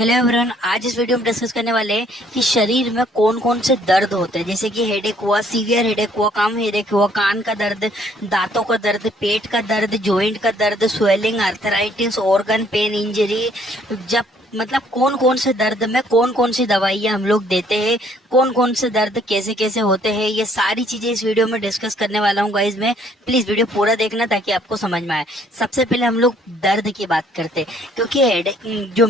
Hello everyone, आज इस video में डिस्कस करने वाले हैं कि शरीर में कौन कौन से दर्द होते हैं। जैसे कि हेडेक हुआ, सीवियर हेडेक हुआ, कम हेडेक हुआ, कान का दर्द, दांतों का दर्द, पेट का दर्द, जॉइंट का दर्द, swelling, arthritis, organ pain, injury. जब मतलब कौन कौन से दर्द में कौन कौन सी दवाइयाँ हम लोग देते हैं, कौन कौन से दर्द कैसे कैसे होते हैं, ये सारी चीजें इस वीडियो में डिस्कस करने वाला हूँ गाइज। मैं प्लीज वीडियो पूरा देखना ताकि आपको समझ में आए। सबसे पहले हम लोग दर्द की बात करते हैं, क्योंकि जो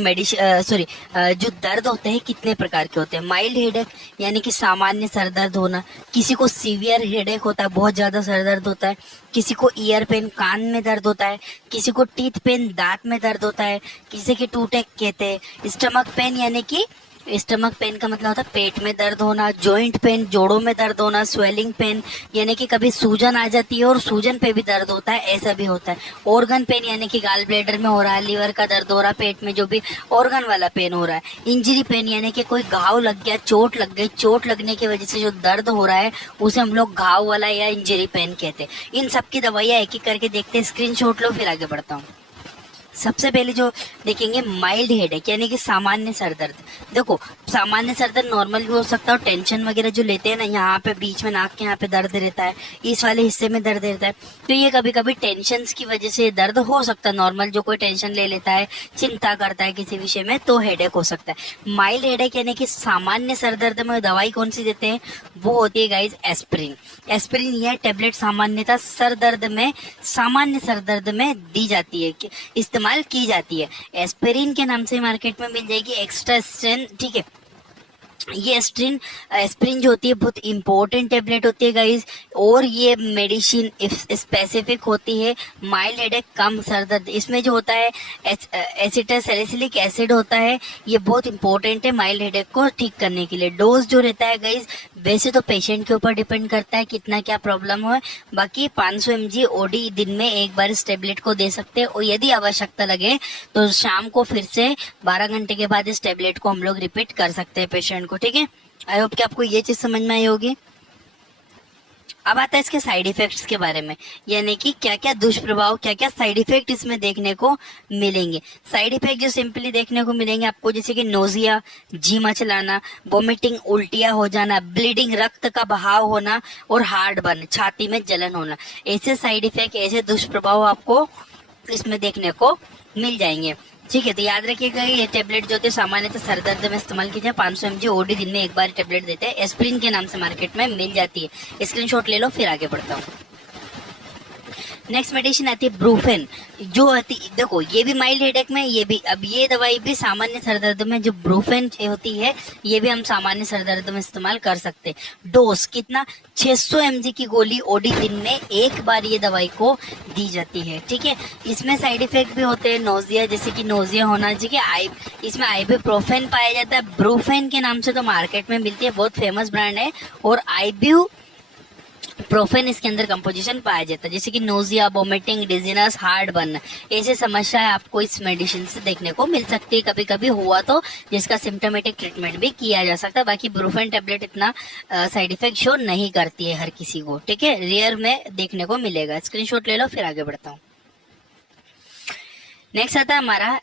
जो दर्द होते हैं कितने प्रकार के होते हैं। माइल्ड हेडेक यानी कि सामान्य सर दर्द होना, किसी को सीवियर हेडेक होता है, बहुत ज्यादा सर दर्द होता है, किसी को ईयर पेन कान में दर्द होता है, किसी को टीथ पेन दांत में दर्द होता है, किसी के टूटेक कहते हैं। स्टमक पेन यानी कि स्टमक पेन का मतलब होता है पेट में दर्द होना, जॉइंट पेन जोड़ों में दर्द होना, स्वेलिंग पेन यानी कि कभी सूजन आ जाती है और सूजन पे भी दर्द होता है, ऐसा भी होता है। ऑर्गन पेन यानी कि गाल ब्लैडर में हो रहा है, लीवर का दर्द हो रहा है, पेट में जो भी ऑर्गन वाला पेन हो रहा है। इंजरी पेन यानी कि कोई घाव लग गया, चोट लग गई, चोट लगने की वजह से जो दर्द हो रहा है उसे हम लोग घाव वाला या इंजरी पेन कहते हैं। इन सब की दवाइयाँ एक एक करके देखते हैं। स्क्रीनशॉट लो, फिर आगे बढ़ता हूँ। सबसे पहले जो देखेंगे माइल्ड हेडेक यानी कि सामान्य सर दर्द। देखो, सामान्य सर दर्द नॉर्मल भी हो सकता है, और टेंशन वगैरह जो लेते हैं ना, यहाँ पे बीच में नाक के यहाँ पे दर्द रहता है, इस वाले हिस्से में दर्द रहता है, तो ये कभी कभी टेंशन की वजह से दर्द हो सकता है। नॉर्मल जो कोई टेंशन ले लेता है, चिंता करता है किसी विषय में, तो हेडेक हो सकता है। माइल्ड हेडेक यानी कि सामान्य सर दर्द में दवाई कौन सी देते हैं, वो होती है गाइज एस्पिरिन। एस्पिरिन यह टेबलेट सामान्यतः सामान्य सर दर्द में दी जाती है, इस्तेमाल की जाती है। एस्पिरिन के नाम से मार्केट में मिल जाएगी एक्स्ट्रा स्ट्रेंथ, ठीक है। ये एस्पिरिन जो होती है बहुत इंपॉर्टेंट टेबलेट होती है गाइज, और ये मेडिसिन स्पेसिफिक होती है माइल्ड हेडेक कम सर दर्द। इसमें जो होता है एसिटाइलसैलिसिलिक एसिड होता है, ये बहुत इंपॉर्टेंट है माइल्ड हेडेक को ठीक करने के लिए। डोज जो रहता है गाइज, वैसे तो पेशेंट के ऊपर डिपेंड करता है कितना क्या प्रॉब्लम हो, बाकी 500 mg ओडी दिन में एक बार इस टेबलेट को दे सकते हैं, और यदि आवश्यकता लगे तो शाम को फिर से 12 घंटे के बाद इस टेबलेट को हम लोग रिपीट कर सकते हैं पेशेंट को, ठीक है। आई होप कि आपको ये चीज समझ में आई होगी। अब आता है इसके साइड इफेक्ट्स के बारे में, यानी कि क्या क्या दुष्प्रभाव, क्या क्या साइड इफेक्ट इसमें देखने को मिलेंगे। साइड इफेक्ट जो सिंपली देखने को मिलेंगे आपको, जैसे कि नोजिया, जी मचलाना, वोमिटिंग, उल्टियां हो जाना, ब्लीडिंग, रक्त का बहाव होना, और हार्ट बर्न, छाती में जलन होना। ऐसे साइड इफेक्ट, ऐसे दुष्प्रभाव आपको इसमें देखने को मिल जाएंगे, ठीक है। तो याद रखिएगा, ये टेबलेट जो होते सामान्यतः सर दर्द में इस्तेमाल की जाए। 500 mg ओडी दिन में एक बार टेबलेट देते हैं, एस्पिरिन के नाम से मार्केट में मिल जाती है। स्क्रीनशॉट ले लो, फिर आगे बढ़ता हूँ। नेक्स्ट मेडिसिन आती है ब्रूफेन। जो आती, देखो ये भी माइल्ड हेडेक में, ये भी, अब ये दवाई भी सामान्य सर दर्द में जो ब्रूफेन होती है, ये भी हम सामान्य सर दर्द में इस्तेमाल कर सकते हैं। डोज कितना, 600 mg की गोली ओडी दिन में एक बार ये दवाई को दी जाती है, ठीक है। इसमें साइड इफेक्ट भी होते हैं, नोजिया, जैसे कि नोजिया होना, ठीक है। इसमें आइबुप्रोफेन पाया जाता है, ब्रूफेन के नाम से तो मार्केट में मिलती है, बहुत फेमस ब्रांड है, और प्रोफेन इसके अंदर कंपोजिशन पाया जाता है। जैसे कि nausea, vomiting, dizziness, heart burn, ऐसे समस्याएं आपको इस मेडिसिन से देखने को मिल सकती है। कभी कभी हुआ तो जिसका सिम्टोमेटिक ट्रीटमेंट भी किया जा सकता है। बाकी ब्रूफेन टेबलेट इतना साइड इफेक्ट शो नहीं करती है हर किसी को, ठीक है, रेयर में देखने को मिलेगा। स्क्रीनशॉट ले लो, फिर आगे बढ़ता हूँ। नेक्स्ट आता है हमारा,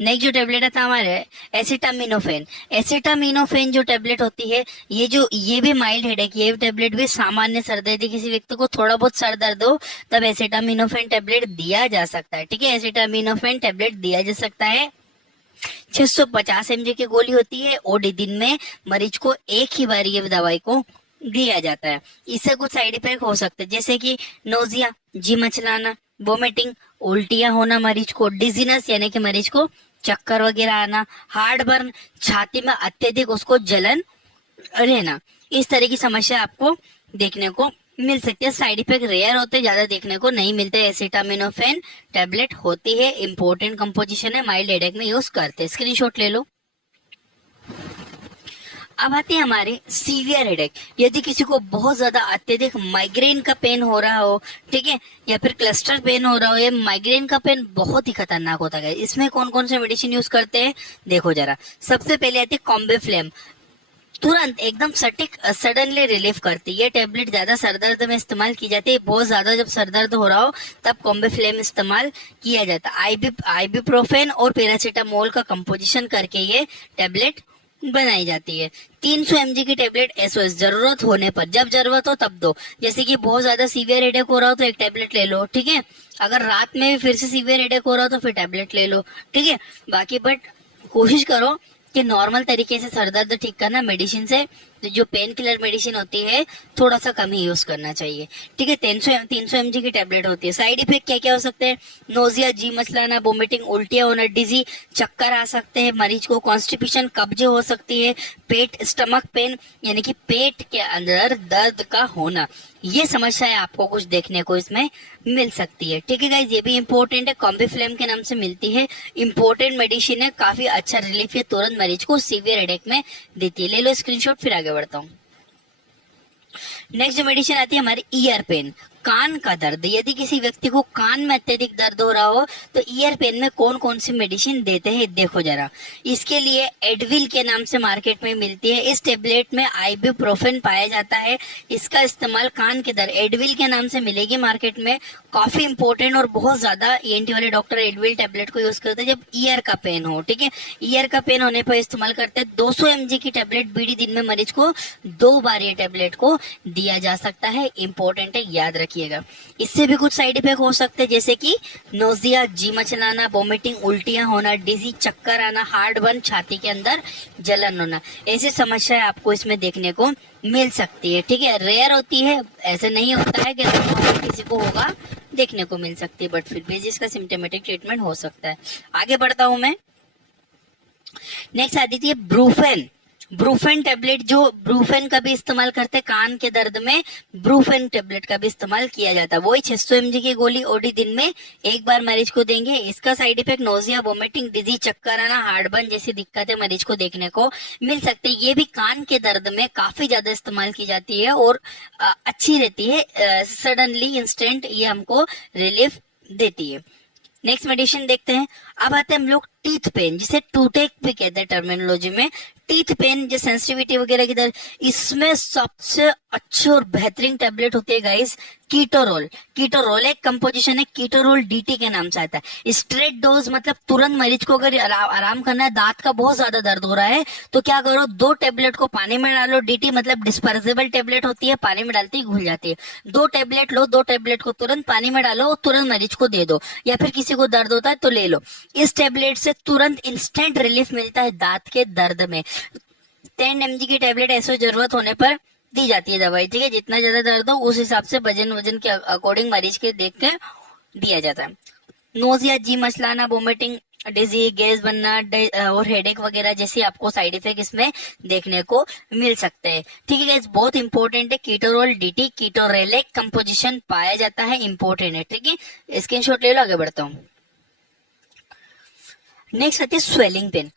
नेक्स्ट जो टेबलेट आता है हमारे एसिटामिनोफेन। एसिटामिनोफेन जो टेबलेट होती है, ये भी माइल्ड हेडेक, ये टेबलेट भी सामान्य सर दर्द, किसी व्यक्ति को थोड़ा बहुत सर दर्द हो तब एसिटामिनोफेन टेबलेट दिया जा सकता है, ठीक है। एसिटामिनोफेन टेबलेट दिया जा सकता है। 650 mg की गोली होती है, ओडी दिन में मरीज को एक ही बार ये दवाई को दिया जाता है। इससे कुछ साइड इफेक्ट हो सकते हैं, जैसे कि नोजिया, जी मचलाना, वोमिटिंग, उल्टियां होना मरीज को, डिजीनेस यानी कि मरीज को चक्कर वगैरह आना, हार्ट बर्न, छाती में अत्यधिक उसको जलन रहना, इस तरह की समस्या आपको देखने को मिल सकती है। साइड इफेक्ट रेयर होते, ज्यादा देखने को नहीं मिलते। एसिटामिनोफेन टेबलेट होती है, इंपॉर्टेंट कंपोजिशन है, माइल्ड हेडेक में यूज करते हैं। स्क्रीनशॉट ले लो। अब आते हैं हमारे सीवियर हेडेक। यदि किसी को बहुत ज्यादा अत्यधिक माइग्रेन का पेन हो रहा हो, ठीक है, या फिर क्लस्टर पेन हो रहा हो, या माइग्रेन का पेन बहुत ही खतरनाक होता है, इसमें कौन कौन से मेडिसिन यूज करते हैं देखो जरा। सबसे पहले आती है कॉम्बिफ्लेम। तुरंत एकदम सटीक सडनली रिलीफ करती है। ये टेबलेट ज्यादा सरदर्द में इस्तेमाल की जाती है। बहुत ज्यादा जब सरदर्द हो रहा हो तब कॉम्बिफ्लेम इस्तेमाल किया जाता है। आइबुप्रोफेन और पैरासीटामोल का कंपोजिशन करके ये टेबलेट बनाई जाती है। 300 mg की टेबलेट एसओएस, जरूरत होने पर, जब जरूरत हो तब दो। जैसे कि बहुत ज्यादा सीवियर हेडेक हो रहा हो तो एक टेबलेट ले लो, ठीक है। अगर रात में भी फिर से सीवियर हेडेक हो रहा हो तो फिर टेबलेट ले लो, ठीक है। बाकी बट कोशिश करो कि नॉर्मल तरीके से सर दर्द ठीक करना मेडिसिन से, जो पेन किलर मेडिसिन होती है थोड़ा सा कम ही यूज करना चाहिए, ठीक है। 300 mg की टेबलेट होती है। साइड इफेक्ट क्या क्या हो सकते हैं? नोजिया, जी मचलाना, वोमिटिंग, उल्टियां होना, डिजी, चक्कर आ सकते हैं मरीज को, कॉन्स्टिपेशन, कब्ज हो सकती है, पेट स्टमक पेन यानी कि पेट के अंदर दर्द का होना, ये समस्याएं आपको कुछ देखने को इसमें मिल सकती है, ठीक है गाइज। ये भी इंपॉर्टेंट है, कॉम्बिफ्लेम के नाम से मिलती है, इंपॉर्टेंट मेडिसिन है, काफी अच्छा रिलीफ है, तुरंत मरीज को सीवियर हेडेक में देती है। ले लो स्क्रीनशॉट, फिर आगे बढ़ता हूँ। नेक्स्ट जो मेडिसिन आती है हमारी ईयर पेन, कान का दर्द। यदि किसी व्यक्ति को कान में अत्यधिक दर्द हो रहा हो तो ईयर पेन में कौन कौन सी मेडिसिन देते हैं देखो जरा। इसके लिए एडविल के नाम से मार्केट में मिलती है। इस टेबलेट में आइबुप्रोफेन पाया जाता है। इसका इस्तेमाल कान के दर्द, एडविल के नाम से मिलेगी मार्केट में, काफी इंपॉर्टेंट और बहुत ज्यादा ईएनटी वाले डॉक्टर एडविल टेबलेट को यूज करते हैं जब ईयर का पेन हो, ठीक है। ईयर का पेन होने पर इस्तेमाल करते हैं। 200 mg की टेबलेट बीडी दिन में मरीज को 2 बार ये टेबलेट को दिया जा सकता है। इंपॉर्टेंट है, याद रखिएगा। इससे भी कुछ साइड इफेक्ट हो सकते हैं जैसे कि नोजिया, जी मचलाना, वोमिटिंग, उल्टियां होना, डिजी, चक्कर आना, हार्ट बर्न, छाती के अंदर जलन होना, ऐसी समस्याएं आपको इसमें देखने को मिल सकती है, ठीक है। रेयर होती है, ऐसे नहीं होता है कि किसी को होगा, देखने को मिल सकती है, बट फिर भी इसका सिम्टोमेटिक ट्रीटमेंट हो सकता है। आगे बढ़ता हूं मैं। नेक्स्ट आती है ब्रूफेन। ब्रूफेन टेबलेट, जो ब्रूफेन का भी इस्तेमाल करते हैं कान के दर्द में, ब्रूफेन टेबलेट का भी इस्तेमाल किया जाता है। वही 600 mg की गोली ओडी दिन में एक बार मरीज को देंगे। इसका साइड इफेक्ट नोजिया, वोमिटिंग, डिजी, चक्कर आना, हार्ट बर्न जैसी दिक्कतें मरीज को देखने को मिल सकती है। ये भी कान के दर्द में काफी ज्यादा इस्तेमाल की जाती है और अच्छी रहती है, सडनली इंस्टेंट ये हमको रिलीफ देती है। नेक्स्ट मेडिसिन देखते हैं। अब आते हैं हम लोग टीथ पेन, जिसे टूटेक भी कहते हैं टर्मिनोलॉजी में। टीथ पेन जो सेंसिटिविटी वगैरह की दर, इसमें सबसे अच्छी और बेहतरीन टेबलेट होती है गाइस कीटोरोल। कीटोरोल एक कंपोजिशन है, कीटोरोल डीटी के नाम से आता है। स्ट्रेट डोज मतलब तुरंत मरीज को अगर आराम करना है, दांत का बहुत ज्यादा दर्द हो रहा है तो क्या करो, 2 टेबलेट को पानी में डालो। डीटी मतलब डिस्पर्जेबल टेबलेट होती है, पानी में डालते ही घुल जाती है। 2 टेबलेट लो, 2 टेबलेट को तुरंत पानी में डालो और तुरंत मरीज को दे दो, या फिर किसी को दर्द होता है तो ले लो। इस टेबलेट से तुरंत इंस्टेंट रिलीफ मिलता है दांत के दर्द में। 10 mg की टेबलेट ऐसे जरूरत होने पर दी जाती है दवाई, ठीक है। जितना ज्यादा दर्द हो उस हिसाब से वजन के अकॉर्डिंग मरीज के देख के दिया जाता है। नोजिया, जी मचलाना, वोमिटिंग, डिजी, गैस बनना और हेडेक वगैरह जैसे आपको साइड इफेक्ट इसमें देखने को मिल सकते हैं, ठीक है गाइस। बहुत इंपॉर्टेंट है कीटोरोल डीटी, कीटोरेलेक कंपोजिशन पाया जाता है, इंपॉर्टेंट है, ठीक है। स्क्रीनशॉट ले लो, आगे बढ़ता हूँ। नेक्स्ट आती है स्वेलिंग पेन।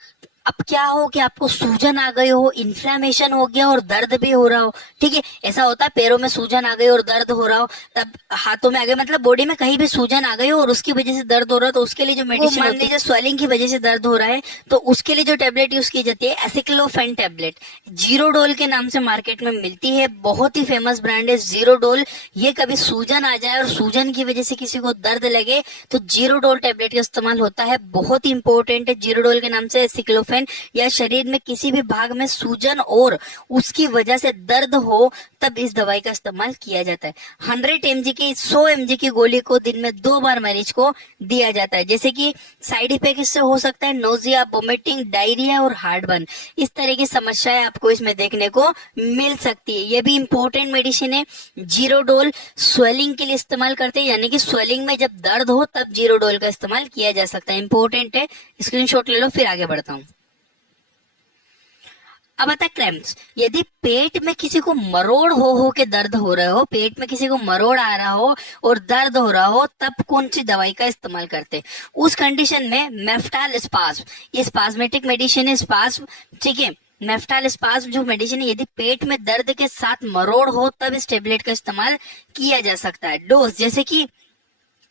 अब क्या हो कि आपको सूजन आ गई हो, इन्फ्लेमेशन हो गया और दर्द भी हो रहा हो, ठीक है। ऐसा होता है पैरों में सूजन आ गई और दर्द हो रहा हो, तब हाथों में आ गए, मतलब बॉडी में कहीं भी सूजन आ गई हो और उसकी वजह से दर्द हो रहा हो, तो उसके लिए जो मेडिसिन मान लीजिए स्वेलिंग की वजह से दर्द हो रहा है तो उसके लिए जो टेबलेट यूज की जाती है एसिक्लोफेन टेबलेट, जीरोडोल के नाम से मार्केट में मिलती है। बहुत ही फेमस ब्रांड है जीरोडोल। ये कभी सूजन आ जाए और सूजन की वजह से किसी को दर्द लगे तो जीरोडोल टेबलेट का इस्तेमाल होता है, बहुत ही इंपॉर्टेंट है। जीरोडोल के नाम से एसिक्लोफेन, या शरीर में किसी भी भाग में सूजन और उसकी वजह से दर्द हो तब इस दवाई का इस्तेमाल किया जाता है। 100 mg की 100 mg की गोली को दिन में 2 बार मरीज को दिया जाता है। जैसे कि साइड इफेक्ट इससे हो सकता है नोजिया, वोमिटिंग, डायरिया और हार्ट बर्न, इस तरह की समस्याएं आपको इसमें देखने को मिल सकती है। ये भी इंपॉर्टेंट मेडिसिन है। जीरोडोल स्वेलिंग के लिए इस्तेमाल करते हैं, यानी कि स्वेलिंग में जब दर्द हो तब जीरोडोल का इस्तेमाल किया जा सकता है, इंपॉर्टेंट है। स्क्रीनशॉट ले लो, फिर आगे बढ़ता हूँ। अब आता है क्रैम्प्स। यदि पेट में किसी को मरोड़ हो के दर्द हो रहा हो, पेट में किसी को मरोड़ आ रहा हो और दर्द हो रहा हो, तब कौन सी दवाई का इस्तेमाल करते हैं? उस कंडीशन में मेफ्टाल स्पाज्म, ये स्पाज्मेटिक मेडिसिन है, स्पाज्म, ठीक है। मेफ्टाल स्पाज्म जो मेडिसिन है, यदि पेट में दर्द के साथ मरोड़ हो तब इस टेबलेट का इस्तेमाल किया जा सकता है। डोज जैसे कि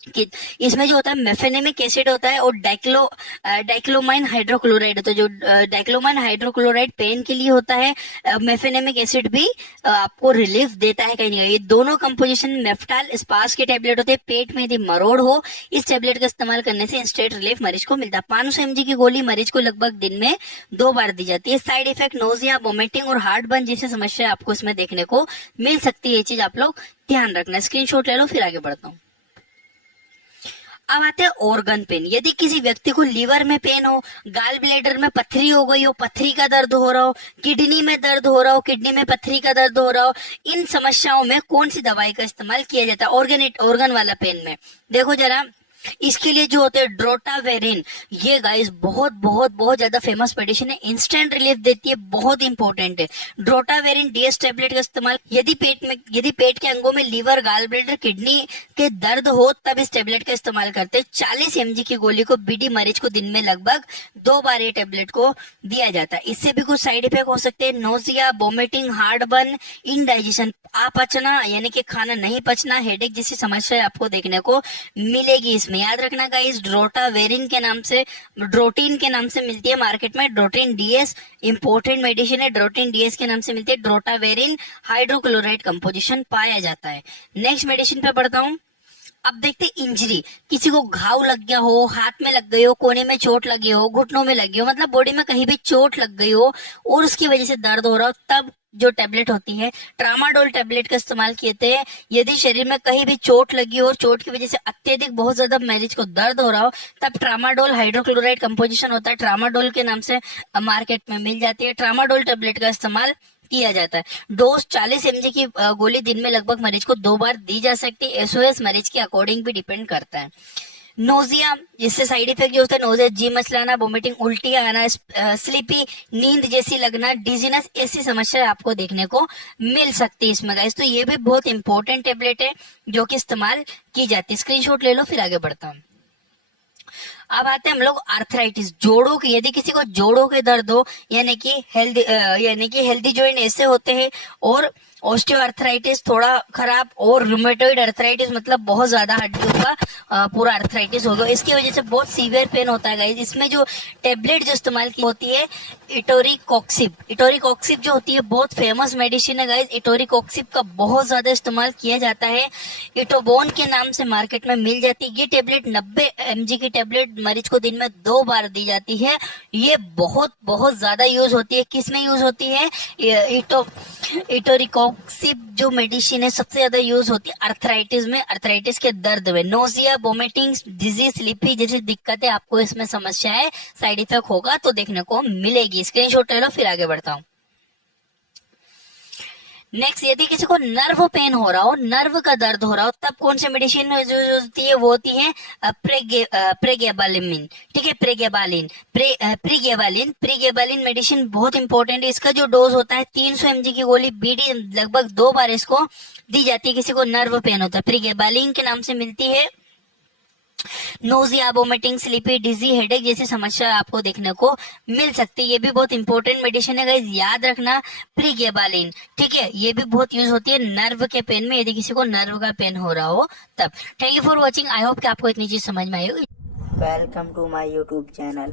कि इसमें जो होता है मेफेनेमिक एसिड होता है और डाइक्लोमाइन हाइड्रोक्लोराइड होता है। जो डाइक्लोमाइन हाइड्रोक्लोराइड पेन के लिए होता है, मेफेनेमिक एसिड भी आपको रिलीफ देता है कहीं ना कहीं। ये दोनों कंपोजिशन मेफ्टाल स्पास के टेबलेट होते हैं। पेट में यदि मरोड़ हो, इस टेबलेट का इस्तेमाल करने से इंस्टेंट रिलीफ मरीज को मिलता है। 500 mg की गोली मरीज को लगभग दिन में 2 बार दी जाती है। साइड इफेक्ट नोजिया, वोमिटिंग और हार्ट बर्न जैसी समस्या आपको इसमें देखने को मिल सकती है। ये चीज आप लोग ध्यान रखना। स्क्रीनशॉट ले लो, फिर आगे बढ़ता हूँ। अब आते हैं ऑर्गन पेन। यदि किसी व्यक्ति को लीवर में पेन हो, गाल ब्लेडर में पथरी हो गई हो, पथरी का दर्द हो रहा हो, किडनी में दर्द हो रहा हो, किडनी में पथरी का दर्द हो रहा हो, इन समस्याओं में कौन सी दवाई का इस्तेमाल किया जाता है ऑर्गन वाला पेन में? देखो जरा, इसके लिए जो होते हैं ड्रोटावेरिन, ये गाइस बहुत बहुत बहुत ज्यादा फेमस मेडिसिन है, इंस्टेंट रिलीफ देती है, बहुत इंपॉर्टेंट है। ड्रोटावेरिन डीएस टेबलेट का इस्तेमाल यदि पेट के अंगों में लीवर, गाल ब्लेडर, किडनी के दर्द हो तब इस टेबलेट का इस्तेमाल करते हैं। 40 mg की गोली को बीडी मरीज को दिन में लगभग 2 बार ये टेबलेट को दिया जाता है। इससे भी कुछ साइड इफेक्ट हो सकते हैं, nausea, vomiting, heart burn, indigestion, अपचना यानी कि खाना नहीं पचना, हेडेक जैसी समस्या आपको देखने को मिलेगी। इसमें याद रखना गाइस, ड्रोटावेरिन के नाम से, ड्रोटिन के नाम से मिलती है मार्केट में। ड्रोटिन डीएस इंपोर्टेंट मेडिसिन है, ड्रोटिन डीएस के नाम से मिलती है। ड्रोटावेरिन हाइड्रोक्लोराइड कंपोजिशन पाया जाता है। नेक्स्ट मेडिसिन पे बढ़ता हूँ। अब देखते इंजरी, किसी को घाव लग गया हो, हाथ में लग गई हो, कोने में चोट लगी हो, घुटनों में लगी हो, मतलब बॉडी में कहीं भी चोट लग गई हो और उसकी वजह से दर्द हो रहा हो, तब जो टेबलेट होती है ट्रामाडोल टेबलेट का इस्तेमाल किए थे। यदि शरीर में कहीं भी चोट लगी हो और चोट की वजह से अत्यधिक बहुत ज्यादा मरीज को दर्द हो रहा हो, तब ट्रामाडोल हाइड्रोक्लोराइड कंपोजिशन होता है, ट्रामाडोल के नाम से मार्केट में मिल जाती है। ट्रामाडोल टेबलेट का इस्तेमाल किया जाता है। डोज 40 mg की गोली दिन में लगभग मरीज को 2 बार दी जा सकती है। एसओएस मरीज के अकॉर्डिंग भी डिपेंड करता है। नोजिया, इससे साइड इफेक्ट जो होता है नोजिया, जी मचलाना, वोमिटिंग, उल्टी आना, स्लीपी, नींद जैसी लगना, डिजीनेस, ऐसी समस्या आपको देखने को मिल सकती है इसमें गाइस। तो ये भी बहुत इंपॉर्टेंट टेबलेट है जो कि इस्तेमाल की जाती है। स्क्रीनशॉट ले लो, फिर आगे बढ़ता हूँ। अब आते हैं हम लोग आर्थराइटिस, जोड़ों के। यदि किसी को जोड़ों के दर्द हो, यानी कि हेल्दी जॉइंट ऐसे होते हैं, और ऑस्टियोआर्थराइटिस थोड़ा खराब, और रूमेटॉइड अर्थराइटिस मतलब बहुत ज्यादा हड्डियों का पूरा अर्थराइटिस होगा, इसकी वजह से बहुत सीवियर पेन होता है गाइस। इसमें जो टेबलेट जो इस्तेमाल की होती है इटोरिकॉक्सिब जो होती है बहुत फेमस मेडिसिन है गाइस। इटोरिकॉक्सिब का बहुत ज्यादा इस्तेमाल किया जाता है, इटोबोन के नाम से मार्केट में मिल जाती है। ये टेबलेट 90 mg की टेबलेट मरीज को दिन में 2 बार दी जाती है। ये बहुत बहुत ज्यादा यूज होती है। किस में यूज होती है? इटोरिकॉक्सिब जो मेडिसिन है सबसे ज्यादा यूज होती है अर्थराइटिस में, अर्थराइटिस के दर्द में। नोजिया, वोमिटिंग, डिजीज, स्लीपी जैसी दिक्कतें आपको इसमें समस्या है, साइड इफेक्ट होगा तो देखने को मिलेगी। स्क्रीनशॉट ले लो, फिर आगे बढ़ता हूँ। नेक्स्ट, यदि किसी को नर्व पेन हो रहा हो, नर्व का दर्द हो रहा हो, तब कौन सी मेडिसिन जो होती है वो होती है प्रेगेबालिन। ठीक है, प्रीगेबालिन मेडिसिन बहुत इंपॉर्टेंट है। इसका जो डोज होता है 300 mg की गोली बीडी लगभग 2 बार इसको दी जाती है। किसी को नर्व पेन होता है, प्रीगेबालिन के नाम से मिलती है। नोजिया, वोमिटिंग, स्लीपी, डिजी, हेडेक जैसी समस्या आपको देखने को मिल सकती है। ये भी बहुत इंपॉर्टेंट मेडिसिन है गाइस, याद रखना, प्रीगेबालिन। ठीक है, ये भी बहुत यूज होती है नर्व के पेन में, यदि किसी को नर्व का पेन हो रहा हो तब। Thank you for watching. I hope कि आपको इतनी चीज समझ में आई होगी। Welcome to my YouTube channel.